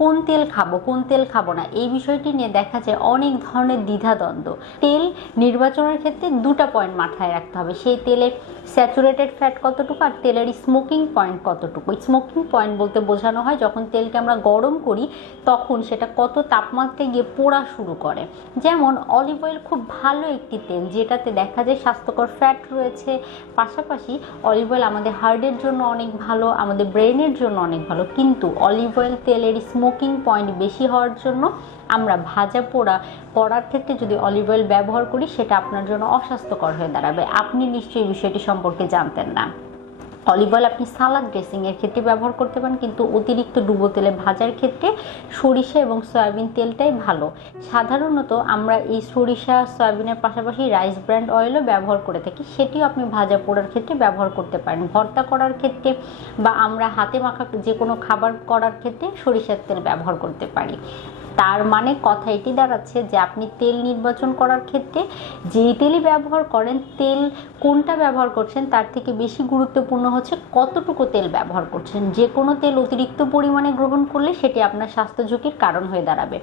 কোন তেল খাবো কোন তেল খাবো না, এই বিষয়টি নিয়ে দেখা যায় অনেক ধরনের দ্বিধাদ্বন্দ্ব। তেল নির্বাচনের ক্ষেত্রে দুটা পয়েন্ট মাথায় রাখতে হবে, সেই তেলের স্যাচুরেটেড ফ্যাট কতটুকু আর তেলের স্মোকিং পয়েন্ট কতটুকু। স্মোকিং পয়েন্ট বলতে বোঝানো হয় যখন তেলকে আমরা গরম করি তখন সেটা কত তাপমাত্রায় গিয়ে পোড়া শুরু করে। যেমন অলিভ অয়েল খুব ভালো একটি তেল যেটাতে দেখা যায় স্বাস্থ্যকর ফ্যাট রয়েছে, পাশাপাশি অলিভ অয়েল আমাদের হার্টের জন্য অনেক ভালো, আমাদের ব্রেনের জন্য অনেক ভালো। কিন্তু অলিভ অয়েল তেলের স্মোকিং পয়েন্ট বেশি হওয়ার জন্য আমরা ভাজা পোড়া করার ক্ষেত্রে যদি অলিভ অয়েল ব্যবহার করি সেটা আপনার জন্য অস্বাস্থ্যকর হয়ে দাঁড়াবে। আপনি নিশ্চয়ই বিষয়টি সম্পর্কে জানতেন না। অলিভ অয়েল আপনি সালাদ ড্রেসিংয়ের ক্ষেত্রে ব্যবহার করতে পারেন, কিন্তু অতিরিক্ত ডুবো তেলে ভাজার ক্ষেত্রে সরিষা এবং সয়াবিন তেলটাই ভালো। সাধারণত আমরা এই সরিষা সয়াবিনের পাশাপাশি রাইস ব্র্যান্ড অয়েলও ব্যবহার করে থাকি, সেটিও আপনি ভাজা পোড়ার ক্ষেত্রে ব্যবহার করতে পারেন। ভর্তা করার ক্ষেত্রে বা আমরা হাতে মাখা যে কোনো খাবার করার ক্ষেত্রে সরিষার তেল ব্যবহার করতে পারি। তার মানে কথা এটি দাঁড়াচ্ছে যে আপনি তেল নির্বাচন করার ক্ষেত্রে যেই তেলই ব্যবহার করেন, তেল কোনটা ব্যবহার করছেন তার থেকে বেশি গুরুত্বপূর্ণ হচ্ছে কতটুকু তেল ব্যবহার করছেন। যে কোনো তেল অতিরিক্ত পরিমাণে গ্রহণ করলে সেটি আপনার স্বাস্থ্য ঝুঁকির কারণ হয়ে দাঁড়াবে।